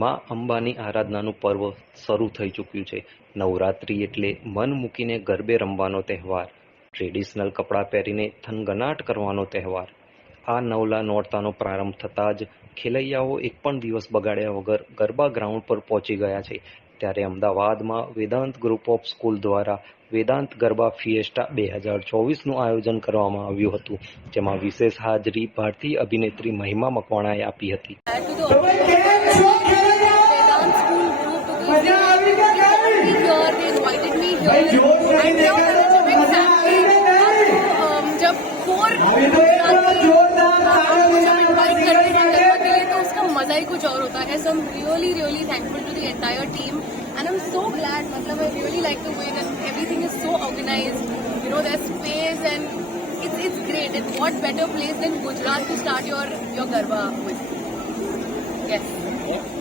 માં અંબાની આરાધનાનું પર્વ શરૂ થઈ ચૂક્યું છે. નવરાત્રિ એટલે મન મૂકીને ગરબે રમવાનો તહેવાર, ટ્રેડિશનલ કપડાં પહેરીને થનગનાટ કરવાનો તહેવાર. આ નવલા નોરતાનો પ્રારંભ થતાં જ ખેલૈયાઓ એક પણ દિવસ બગાડ્યા વગર ગરબા ગ્રાઉન્ડ પર પહોંચી ગયા છે. ત્યારે અમદાવાદમાં વેદાંત ગ્રુપ ઓફ સ્કૂલ દ્વારા વેદાંત ગરબા ફિએસ્ટા 2024નું આયોજન કરવામાં આવ્યું હતું, જેમાં વિશેષ હાજરી ભારતીય અભિનેત્રી મહિમા મકવાણાએ આપી હતી. मजा ही कुछ और होता है. So I'm really thankful to the entire team and I'm so glad. मतलब I really like the way that everything is so organized. You know, there's space and it's great. And what better place than Gujarat to start your Garba with? Yes.